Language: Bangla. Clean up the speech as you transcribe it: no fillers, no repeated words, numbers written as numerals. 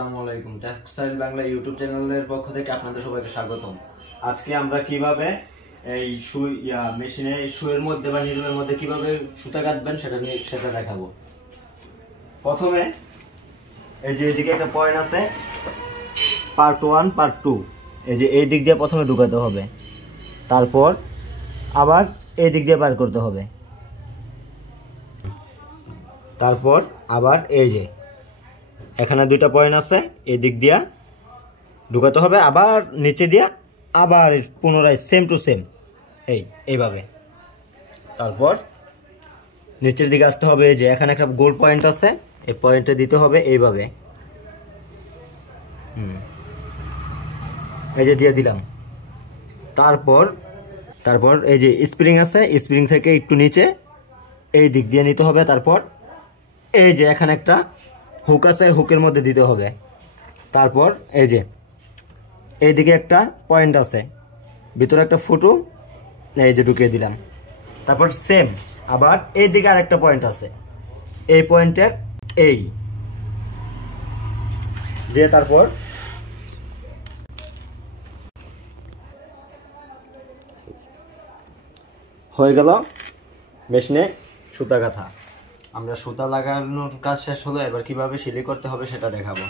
আসসালামু আলাইকুম, টেক্সটাইল বাংলা ইউটিউব চ্যানেলের পক্ষ থেকে আপনাদের সবাইকে স্বাগতম। আজকে আমরা কিভাবে এই সুই মেশিনে সুইয়ের মধ্যে বা নিডলের মধ্যে কিভাবে সুতা কাটবেন সেটা দেখাবো। প্রথমে এই যে এদিকে একটা পয়েন্ট আছে, পার্ট 1 পার্ট 2, এই যে এই দিক দিয়ে প্রথমে ঢুকাতে হবে, তারপর আবার এই দিক দিয়ে বার করতে হবে, তারপর আবার এই যে এখানে দুইটা পয়েন্ট আছে, এই দিক দিয়া ঢুকাতে হবে, আবার নিচে দিয়া আবার পুনরায় সেম টু সেম এইভাবে। তারপর নিচের দিকে আসতে হবে, এই যে এখানে একটা গোল পয়েন্ট আছে, এই পয়েন্টে দিতে হবে এইভাবে। এই যে দিয়ে দিলাম। তারপর এই যে স্প্রিং আছে, স্প্রিং থেকে একটু নিচে এই দিক দিয়ে নিতে হবে। তারপর এই যে এখানে একটা হুক আছে, হুকের মধ্যে দিতে হবে। তারপর এই যে এইদিকে একটা পয়েন্ট আছে, ভিতরে একটা ফুটো, এই যে ঢুকিয়ে দিলাম। তারপর সেম আবার এইদিকে আর একটা পয়েন্ট আছে, এই পয়েন্টের এই দিয়ে তারপর হয়ে গেল মেশিনে সুতা গাঁথা। আমরা সুতা লাগানোর কাজ শেষ হলো, এবার কিভাবে সেলাই করতে হবে সেটা দেখাবো।